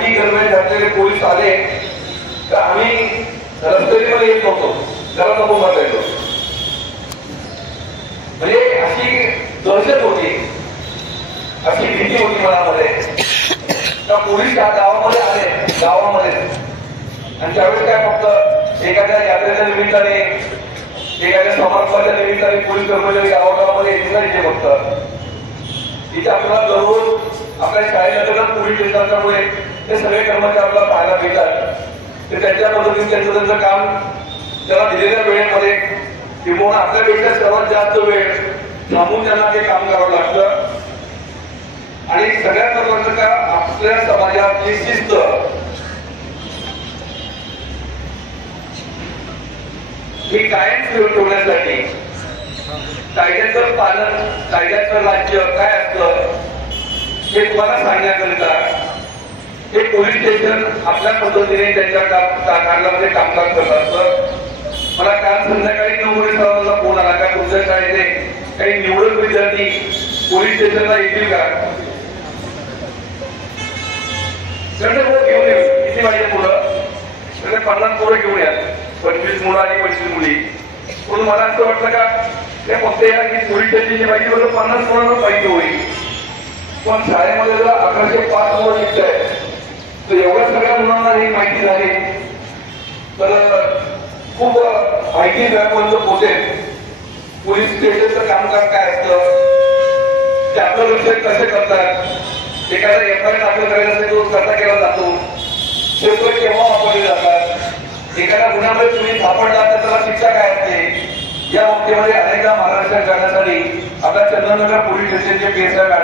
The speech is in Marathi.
खाकी गरवेल घातलेले पोलीस आले तर आम्ही रस्त्यावर येत नव्हतो, त्याला नको म्हणायचो. म्हणजे अशी दहशत होती, अशी भीती होती मनामध्ये. त्या पोलीस त्या गावामध्ये आले, गावामध्ये, आणि त्यावेळेस काय फक्त एखाद्या यात्रेच्या निमित्ताने, एखाद्या समारंभाच्या निमित्ताने पोलीस कर्मचारी गावागावामध्ये येत नाही. इथे फक्त इथे आपल्याला दररोज आपल्या शाळेला पोलीस स्टेशनच्यामुळे ते सगळे कर्मचारी आपल्याला पाहायला मिळतात. ते त्यांच्या पद्धतीने त्यांचं काम त्याला दिलेल्या वेळेमध्ये किंवा आपल्यापेक्षा सर्वात जास्त वेळ थांबून त्यांना ते काम करावं लागतं. आणि सगळ्यात महत्वाचं का आपल्या समाजातली शिस्त ही कायम ठेवण्यासाठी कायद्याचं पालन, कायद्याचं राज्य काय असतं हे तुम्हाला सांगण्याकरिता हे पोलीस स्टेशन आपल्या पद्धतीने त्यांच्या कारणामध्ये कामकाज करत असतं. मला काल संध्याकाळी 9 वाजता फोन आला का तुमच्या शाळेचे काही निवडक विद्यार्थी पोलीस स्टेशनला येतील का? घेऊन येऊ. किती पाहिजे मुलं? 50 पोरं घेऊन या, 25 मुलं आणि 25 मुली. म्हणून मला असं वाटलं का ते फक्त या की पोलीस स्टेशनची पाहिजे बरोबर 50 मुलांना पाहिजे होईल. पण शाळेमध्ये जर 1105 मुलं शिकत आहेत तर एवढ्या सगळ्या मुलांना ही माहिती झाली तर खूप माहिती मिळापर्यंत पोहोचेल. पोलीस स्टेशनचं कामकाज काय असतं, ते आपलं विषय कसे करतात, एखादा एफआयआर दाखल करायचा असेल तो कसा केला जातो, पेपर केव्हा वापरले जातात, एखाद्या गुन्ह्यामध्ये तुम्ही सापडला तर त्याला शिक्षा काय असते, या बाबतीमध्ये अनेकदा मार्गदर्शन करण्यासाठी आपल्या चंद्रनगर पोलीस स्टेशनचे पीएसआय